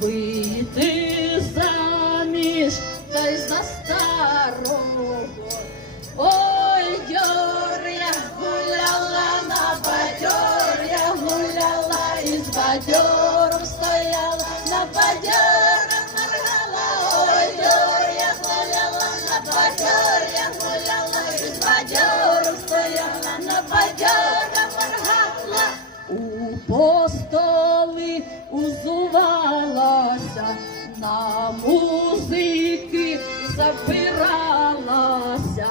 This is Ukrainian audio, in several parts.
вийти заміж та й за старого. Ой, дьор, я гуляла на бадьор, я гуляла і з бадьором стояла, на бадьором моргала. Ой, дьор, я гуляла на бадьор, я гуляла і з бадьором стояла, на бадьором моргала. У постоли узувалася, на музики забиралася.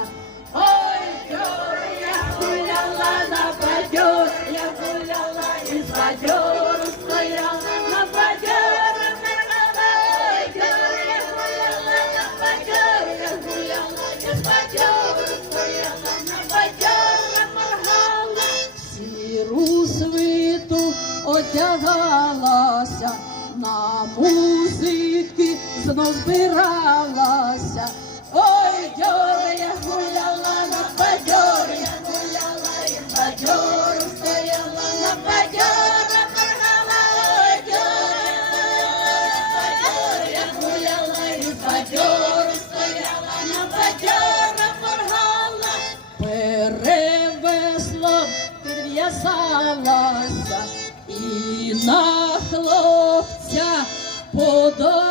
Ой, дьор, я гуляла на бадьор, я гуляла і з бадьором стояла, на бадьором моргала. Ой, дьор, я гуляла на бадьор, я гуляла і з бадьором стояла, на бадьором моргала. Сіру свиту одягалася, на музики знов збиралася. Ой, дьор, я гуляла на бадьор, я гуляла і з бадьором стояла, на бадьором моргала. Ой, дьор, я гуляла і з бадьором стояла, на бадьором моргала. Перевеслом підв'язалася і на хлопця подала.